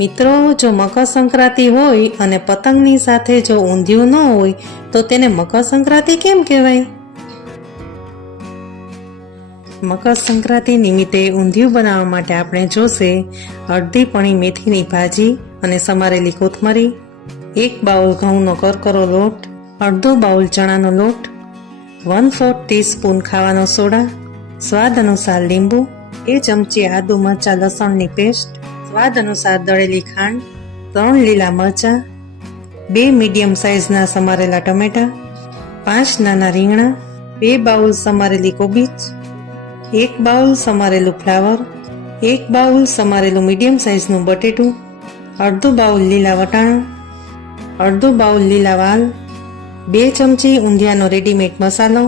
મિત્રો, જો મકર સંક્રાંતિ હોય અને પતંગની સાથે જો ઊંધિયું ન હોય તો તેને મકર સંક્રાંતિ કેમ કહેવાય? મકર સંક્રાંતિ નિમિત્તે ઊંધિયું બનાવવા માટે આપણે જોશે અડધી પણી મેથીની ભાજી અને સમારેલી કોથમરી, 1 બાઉલ ઘઉંનો કરકરો લોટ, અડધો બાઉલ ચણાનો લોટ, 1/4 ટીસ્પૂન ખાવાનો સોડા, સ્વાદ અનુસાર લીંબુ, 2 ચમચી આદુ મરચાં લસણની પેસ્ટ, સ્વાદ અનુસાર દળેલી ખાંડ, 3 લીલા મરચાં, 2 મીડિયમ સાઇઝના સમારેલા ટમેટા, 5 નાના રીંગણા, 2 બાઉલ સમારેલી કોબીજ, 1 બાઉલ સમારેલું ફ્લાવર, 1 બાઉલ સમારેલું મીડિયમ સાઇઝનું બટેટું, અડધો બાઉલ લીલા વટાણા, અડધો બાઉલ લીલા વાલ, 2 ચમચી ઊંધિયાનો રેડીમેડ મસાલો,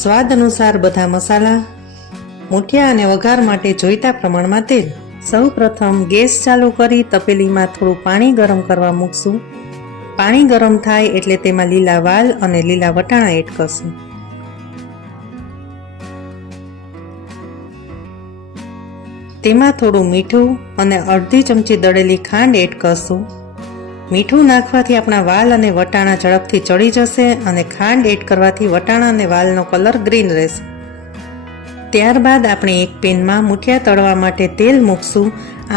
સ્વાદ અનુસાર બધા મસાલા, મૂઠિયા અને વઘાર માટે જોઈતા પ્રમાણમાં તેલ. સૌ પ્રથમ ગેસ ચાલુ કરી તપેલીમાં થોડું પાણી ગરમ કરવા મૂકશું. પાણી ગરમ થાય એટલે તેમાં લીલા વાલ અને લીલા વટાણા એડ કરશું. તેમાં થોડું મીઠું અને અડધી ચમચી દળેલી ખાંડ એડ કરશું. મીઠું નાખવાથી આપણા વાલ અને વટાણા ઝડપથી ચડી જશે અને ખાંડ એડ કરવાથી વટાણા અને વાલનો કલર ગ્રીન રહેશે. ત્યારબાદ આપણે એક પેનમાં મૂઠિયા તળવા માટે તેલ મૂકશું.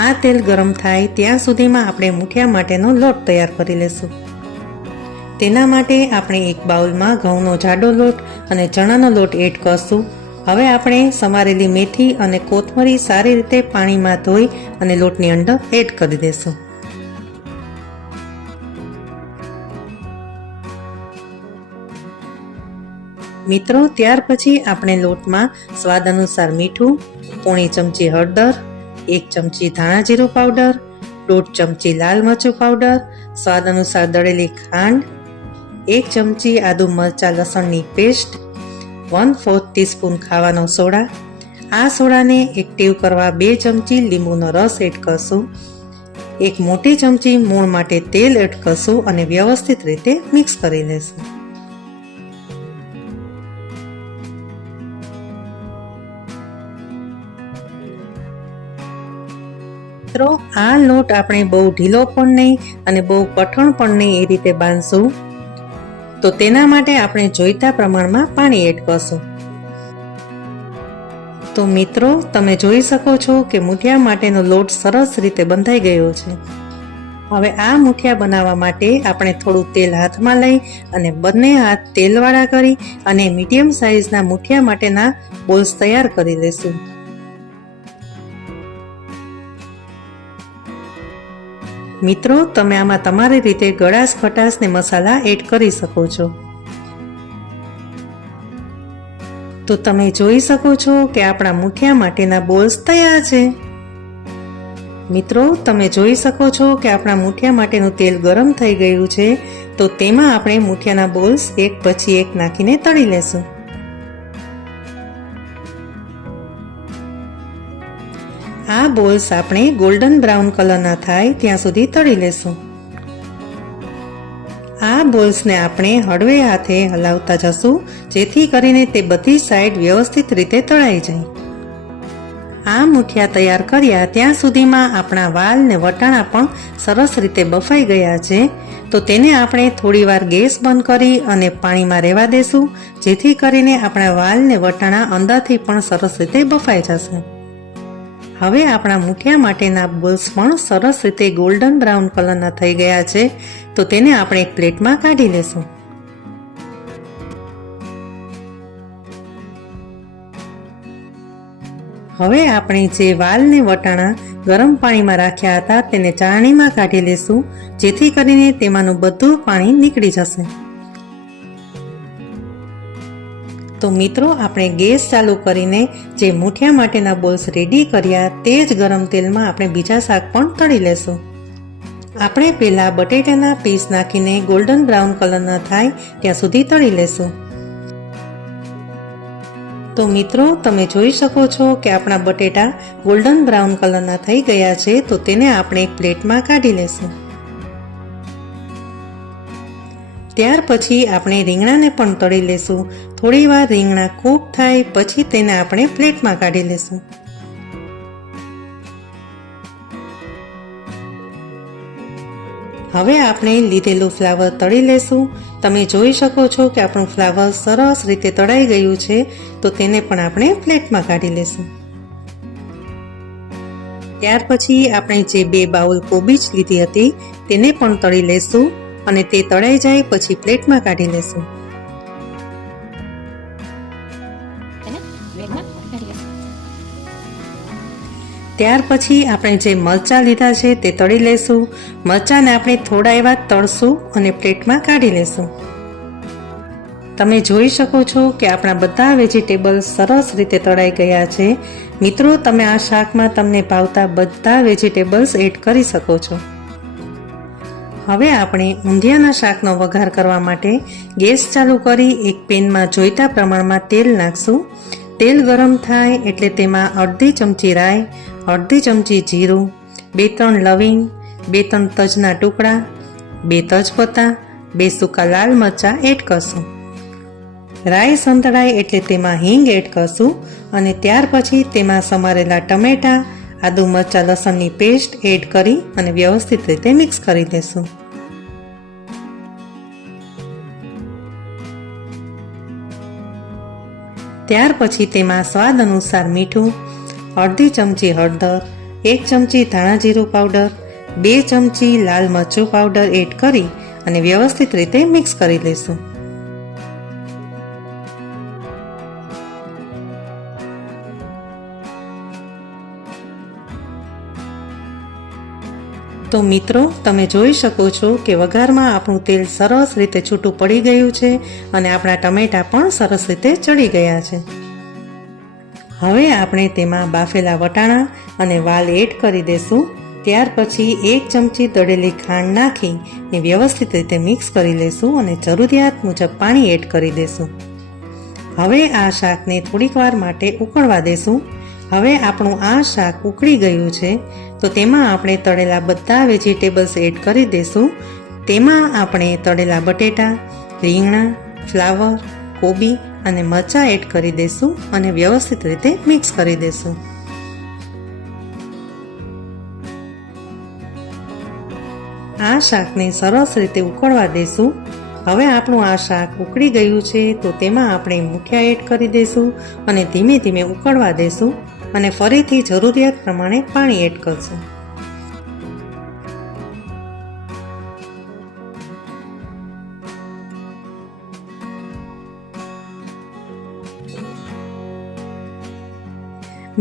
આ તેલ ગરમ થાય ત્યાં સુધીમાં આપણે મૂઠિયા માટેનો લોટ તૈયાર કરી લેશું. તેના માટે આપણે એક બાઉલમાં ઘઉંનો જાડો લોટ અને ચણાનો લોટ એડ કરશું. હવે આપણે સમારેલી મેથી અને કોથમરી સારી રીતે પાણીમાં ધોઈ અને લોટની અંદર એડ કરી દેશું. મિત્રો, ત્યાર પછી આપણે લોટમાં સ્વાદ અનુસાર મીઠું, 1/4 ચમચી હળદર, 1 ચમચી ધાણા જીરું પાવડર, 1/2 ચમચી લાલ મરચું પાવડર, સ્વાદ અનુસાર દળેલી ખાંડ, 1 ચમચી આદુ મરચાં લસણની પેસ્ટ, 1/4 ટીસ્પૂન ખાવાનો સોડા. આ સોડાને એક્ટિવ કરવા 2 ચમચી લીંબુનો રસ એડ કરશું. 1 મોટી ચમચી મૂળ માટે તેલ એડ કરશું અને વ્યવસ્થિત રીતે મિક્સ કરી લેશું. મિત્રો, આ લોટ આપણે બહુ ઢીલો પણ નહીં અને બહુ કઠણ પણ નહીં એ રીતે બાંધશું. તો તેના માટે આપણે જોઈતા પ્રમાણમાં પાણી એડ કરશું. તો મિત્રો, તમે જોઈ શકો છો કે મૂઠિયા માટેનો લોટ સરસ રીતે બંધાઈ ગયો છે. હવે આ મૂઠિયા બનાવવા માટે આપણે થોડું તેલ હાથમાં લઈ અને બંને હાથ તેલવાળા કરી અને મીડિયમ સાઇઝના મૂઠિયા માટેના બોલ્સ તૈયાર કરી લઈશું. મિત્રો, તમે આમાં તમારી રીતે ગળાશ ખટાશ ને મસાલા એડ કરી શકો છો. તો તમે જોઈ શકો છો કે આપણા મૂઠિયા માટેના બોલ્સ તૈયાર છે. મિત્રો, તમે જોઈ શકો છો કે આપણા મૂઠિયા માટેનું તેલ ગરમ થઈ ગયું છે. તો તેમાં આપણે મૂઠિયાના બોલ્સ એક પછી એક નાખીને તળી લેશું. આ બોલ્સ આપણે ગોલ્ડન બ્રાઉન કલરના થાય ત્યાં સુધી તળી લેશું. આ બોલ્સને આપણે હળવે હાથે હલાવતા જશું જેથી કરીને તે બધી સાઈડ વ્યવસ્થિત રીતે તળાઈ જાય. આ મૂઠિયા તૈયાર કર્યા ત્યાં સુધીમાં આપણા વાલ ને વટાણા પણ સરસ રીતે બફાઈ ગયા છે. તો તેને આપણે થોડીવાર ગેસ બંધ કરી અને પાણીમાં રહેવા દેશું જેથી કરીને આપણા વાલ ને વટાણા અંદરથી પણ સરસ રીતે બફાઈ જશે. હવે આપણા મૂઠિયા માટેના બોલ્સ પણ સરસ રીતે ગોલ્ડન બ્રાઉન કલરના થઈ ગયા છે. તો તેને આપણે એક પ્લેટમાં કાઢી લેશું. હવે આપણે જે વાલ ને વટાણા ગરમ પાણીમાં રાખ્યા હતા તેને ચાળણીમાં કાઢી લેશું જેથી કરીને તેમાંનું બધું પાણી નીકળી જશે. તો મિત્રો, આપણે ગેસ ચાલુ કરીને જે મૂઠિયા માટેના બોલ્સ રેડી કર્યા તે જ ગરમ તેલમાં આપણે બીજા શાક પણ તળી લેશું. આપણે પહેલા બટેટાના પીસ નાખીને ગોલ્ડન બ્રાઉન કલરના થાય ત્યાં સુધી તળી લેશું. તો મિત્રો, તમે જોઈ શકો છો કે આપણા બટેટા ગોલ્ડન બ્રાઉન કલરના થઈ ગયા છે. તો તેને આપણે એક પ્લેટમાં કાઢી લેશું. ત્યાર પછી આપણે રીંગણાને પણ તળી લેશું. થોડીવાર રીંગણા કૂક થાય પછી તેને આપણે પ્લેટમાં કાઢી લેશું. હવે આપણે લીધેલું ફ્લાવર તળી લેશું. તમે જોઈ શકો છો કે આપણું ફ્લાવર સરસ રીતે તળાઈ ગયું છે, તો તેને પણ આપણે પ્લેટમાં કાઢી લેશું. ત્યાર પછી આપણે જે 2 બાઉલ કોબીજ લીધી હતી તેને પણ તળી લેશું અને તે તળાઈ જાય પછી પ્લેટમાં કાઢી લેશું. ત્યાર પછી આપણે જે મરચાં લીધા છે તે તળી લેશું. મરચાંને આપણે થોડા એવા તળશું અને પ્લેટમાં કાઢી લેશું. તમે જોઈ શકો છો કે આપણા બધા વેજીટેબલ સરસ રીતે તળાઈ ગયા છે. મિત્રો, તમે આ શાકમાં તમને ભાવતા બધા વેજીટેબલ્સ એડ કરી શકો છો. હવે આપણે ઊંધિયાના શાકનો વઘાર કરવા માટે ગેસ ચાલુ કરી એક પેનમાં જોઈતા પ્રમાણમાં તેલ નાખશું. તેલ ગરમ થાય એટલે તેમાં અડધી ચમચી રાઈ, અડધી ચમચી જીરું, 2-3 લવિંગ, 2-3 તજના ટુકડા, 2 તેજપત્તા, 2 સૂકા લાલ મરચાં એડ કરશું. રાઈ સંતળાય એટલે તેમાં હિંગ એડ કરશું અને ત્યાર પછી તેમાં સમારેલા ટમેટાં, આદુ મરચાં લસણની પેસ્ટ એડ કરી અને વ્યવસ્થિત રીતે મિક્સ કરી દેશું. ત્યાર પછી તેમાં સ્વાદ અનુસાર મીઠું, અડધી ચમચી હળદર, 1 ચમચી ધાણા જીરું પાવડર, 2 ચમચી લાલ મરચું પાવડર એડ કરી અને વ્યવસ્થિત રીતે મિક્સ કરી લેશું. તો મિત્રો, તમે જોઈ શકો છો કે વઘારમાં આપણું તેલ સરસ રીતે છૂટું પડી ગયું છે અને આપણા ટમેટાં પણ સરસ રીતે ચડી ગયા છે. હવે આપણે તેમાં બાફેલા વટાણા અને વાલ એડ કરી દેશું. ત્યાર પછી 1 ચમચી દળેલી ખાંડ નાખીને વ્યવસ્થિત રીતે મિક્સ કરી લેશું અને જરૂરિયાત મુજબ પાણી એડ કરી દેશું. હવે આ શાકને થોડીક વાર માટે ઉકળવા દેશું. હવે આપણું આ શાક ઉકળી ગયું છે, તો તેમાં આપણે તળેલા બધા વેજીટેબલ્સ એડ કરી દેશું. તેમાં આપણે તળેલા બટેટા, રીંગણા, ફ્લાવર, કોબી અને મરચાં એડ કરી દેશું અને વ્યવસ્થિત રીતે મિક્સ કરી દેશું. આ શાકને સરસ રીતે ઉકળવા દેશું. હવે આપણું આ શાક ઉકળી ગયું છે, તો તેમાં આપણે મૂઠિયા એડ કરી દેશું અને ધીમે ધીમે ઉકળવા દેશું અને ફરીથી જરૂરિયાત પ્રમાણે પાણી એડ કરશું.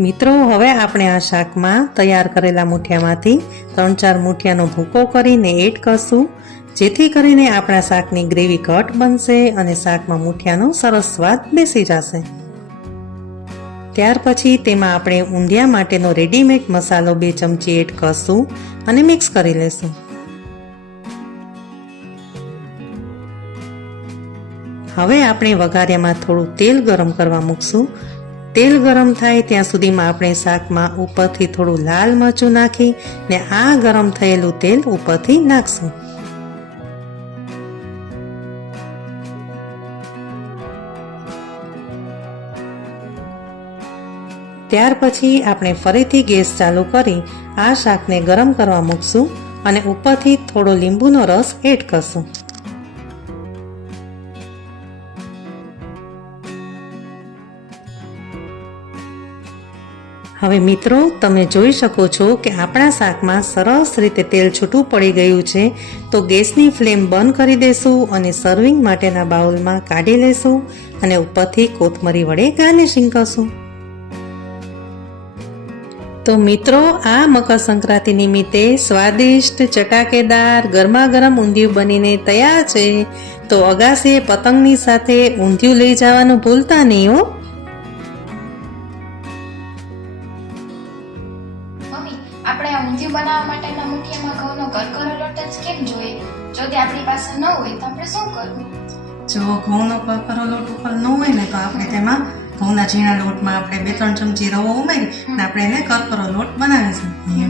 મિત્રો, હવે આપણે આ શાકમાં તૈયાર કરેલા મૂઠિયામાંથી 3-4 મૂઠિયાનો ભૂકો કરીને એડ કરશું, જેથી કરીને આપણા શાકની ગ્રેવી ઘટ બનશે અને શાકમાં મૂઠિયાનો સરસ સ્વાદ બેસી જશે. ત્યાર પછી તેમાં આપણે ઊંધિયા માટેનો રેડીમેડ મસાલો 2 ચમચી એડ કરશું અને મિક્સ કરી લેશું. હવે આપણે વઘારિયામાં થોડું તેલ ગરમ કરવા મૂકશું. તેલ ગરમ થાય ત્યાં સુધીમાં આપણે શાકમાં ઉપરથી થોડું લાલ મરચું નાખી ને આ ગરમ થયેલું તેલ ઉપરથી નાખશું. ત્યાર પછી આપણે ફરીથી ગેસ ચાલુ કરી આ શાકને ગરમ કરવા મૂકશું અને ઉપરથી થોડો લીંબુનો રસ એડ કરશું. હવે મિત્રો, તમે જોઈ શકો છો કે આપણા શાકમાં સરસ રીતે તેલ છૂટું પડી ગયું છે, તો ગેસની ફ્લેમ બંધ કરી દેશું અને સર્વિંગ માટેના બાઉલમાં કાઢી લેશું અને ઉપરથી કોથમરી વડે ગાર્નિશિંગ કરશું. તો મિત્રો, આ મકર સંક્રાંતિ નિમિત્તે સ્વાદિષ્ટ, ચટાકેદાર, ગરમા ગરમ ઊંધિયું બનીને તૈયાર છે. તો અગાસીએ પતંગની સાથે ઊંધિયું લઈ જવાનું ભૂલતા નહીં હો. આપણે આ ઊંધિયું બનાવવા માટેના મુઠિયામાં ઘઉંનો કરકરો લોટ જ કેમ જોઈએ? જો તે આપણી પાસે ન હોય તો આપણે શું કરવું? જો ઘઉંનો કરકરો લોટ ઉપર ન હોય ને, તો આપણે તેમાં ઘઉંના ઝીણા લોટમાં આપણે 2-3 ચમચી રવો ઉમેરી અને આપણે એને કરકરો લોટ બનાવી શકીએ.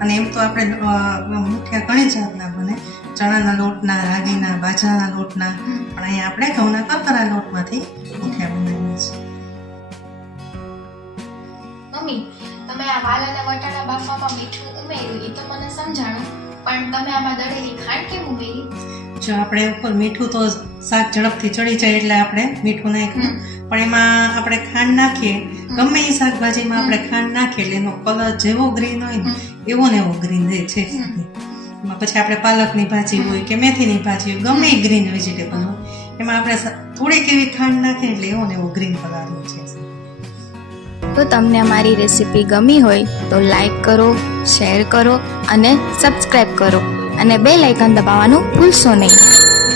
અને એમ તો આપણે મુઠિયા ઘણી જાતના બને, ચણાના લોટના, રાગીના, બાજરાના લોટના, પણ અહીંયા આપણે ઘઉંના કરકરા લોટમાંથી મુઠિયા બનાવીએ છીએ. મમ્મી, તમે આ વાલ અને વટાણા બાફવામાં મીઠું ઉમેર્યું એ તો મને સમજાણું, પણ તમે આમાં દળેલી ખાંડ કેમ ઉમેરી? જો આપણે ઉપર મીઠું તો શાક ઝડપથી ચડી જાય એટલે આપણે મીઠું નાખ્યું, પણ એમાં આપણે ખાંડ નાખીએ, ગમે એ શાકભાજીમાં આપણે ખાંડ નાખીએ એટલે એનો કલર જેવો ગ્રીન હોય ને એવો ને એવો ગ્રીન રહે છે. એમાં પછી આપણે પાલકની ભાજી હોય કે મેથીની ભાજી હોય, ગમે એ ગ્રીન વેજીટેબલ હોય, એમાં આપણે થોડીક એવી ખાંડ નાખીએ એટલે એવો ને એવો ગ્રીન કલર હોય છે. તો તમને અમારી રેસીપી ગમી હોય તો લાઈક કરો, શેર કરો અને સબસ્ક્રાઈબ કરો અને બેલ આઇકન દબાવવાનું ભૂલશો નહીં.